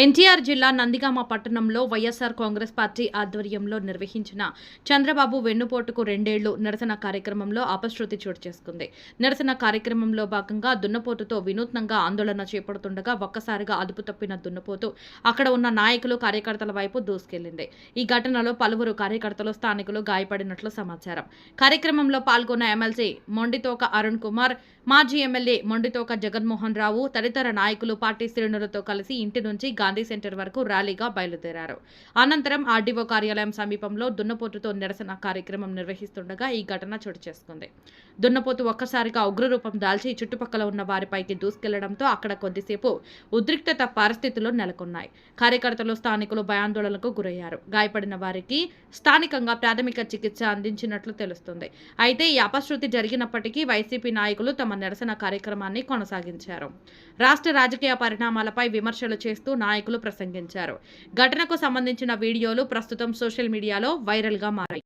ఎన్టీఆర్ జిల్లా నందిగామ పట్టణంలో వైఎస్ఆర్ కాంగ్రెస్ పార్టీ ఆధ్వర్యంలో నిర్వహించిన చంద్రబాబు వెన్నుపోటుకు 2 ఏళ్లు నిరసన కార్యక్రమంలో అపశృతి చోటు చేసుకుంది. నిరసన కార్యక్రమంలో భాగంగా దున్నపోతుతో వినూత్నంగా ఆందోళన చేపడుతుండగా ఒక్కసారిగా అదుపు తప్పిన దున్నపోతు అక్కడ ఉన్న నాయకులు కార్యకర్తల వైపు దూసుకెళ్లింది. ఈ ఘటనలో పలువురు కార్యకర్తలు స్థానికులు గాయపడినట్లు సమాచారం. కార్యక్రమంలో పాల్గొన్న ఎమ్మెల్సీ మొండితోక అరుణ్ కుమార్, మాజీ ఎమ్మెల్యే మొండితోక జగన్మోహన్ రావు తదితర నాయకులు పార్టీ శ్రేణులతో కలిసి ఇంటి నుంచి గాంధీ సెంటర్ వరకు ర్యాలీగా బయలుదేరారు. అనంతరం ఆర్డీఓ కార్యాలయం సమీపంలో దున్నపోతుతో నిరసన కార్యక్రమం నిర్వహిస్తుండగా ఈ ఘటన చోటు చేసుకుంది. దున్నపోతు ఒక్కసారిగా ఉగ్రరూపం దాల్చి చుట్టుపక్కల ఉన్న వారిపైకి దూసుకెళ్లడంతో అక్కడ కొద్దిసేపు ఉద్రిక్తత పరిస్థితులు నెలకొన్నాయి. కార్యకర్తలు, స్థానికులు భయాందోళనకు గురయ్యారు. గాయపడిన వారికి స్థానికంగా ప్రాథమిక చికిత్స అందించినట్లు తెలుస్తుంది. అయితే ఈ అపశృతి జరిగినప్పటికీ వైసీపీ నాయకులు తమ నిరసన కార్యక్రమాన్ని కొనసాగించారు. రాష్ట్ర రాజకీయ పరిణామాలపై విమర్శలు చేస్తూ నాయకులు ప్రసంగించారు. ఘటనకు సంబంధించిన వీడియోలు ప్రస్తుతం సోషల్ మీడియాలో వైరల్ గా మారాయి.